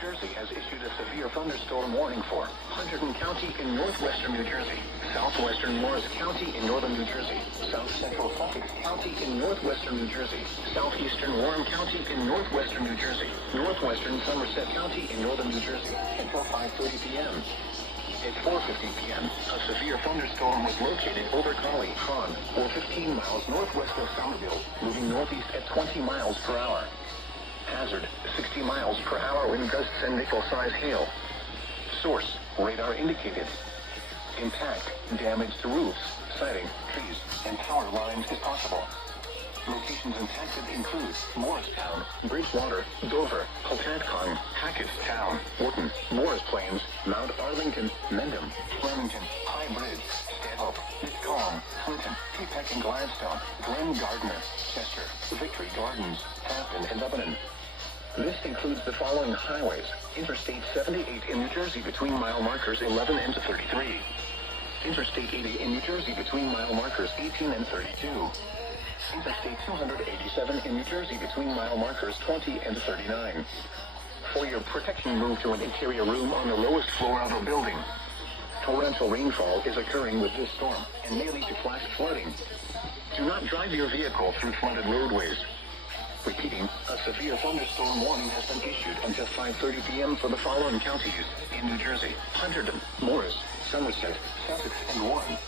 Jersey has issued a severe thunderstorm warning for Hunterdon County in northwestern New Jersey, southwestern Morris County in northern New Jersey, south central Suffolk County in northwestern New Jersey, southeastern Warren County in northwestern New Jersey, northwestern Somerset County in northern New Jersey, until 5:30 p.m. At 4:50 p.m., a severe thunderstorm was located over Collie Pond, or 15 miles northwest of Somerville, moving northeast at 20 miles per hour. Hazard, 60 miles per hour wind gusts and nickel-size hail. Source, radar indicated. Impact, damage to roofs, siding, trees, and power lines is possible. Locations impacted include Morristown, Bridgewater, Dover, Hopatcong, Hackettstown, Wharton, Morris Plains, Mount Arlington, Mendham, Flemington, High Bridge, Stanhope, Mitcomb, Clinton, Peapack and Gladstone, Glen Gardner, Chester, Victory Gardens, Hampton, and Lebanon. This includes the following highways: Interstate 78 in New Jersey between mile markers 11 and 33. Interstate 80 in New Jersey between mile markers 18 and 32. Interstate 287 in New Jersey between mile markers 20 and 39. For your protection, move to an interior room on the lowest floor of a building. Torrential rainfall is occurring with this storm and may lead to flash flooding. Do not drive your vehicle through flooded roadways. Repeating, a severe thunderstorm warning has been issued until 5:30 p.m. for the following counties in New Jersey: Hunterdon, Morris, Somerset, Sussex, and Warren.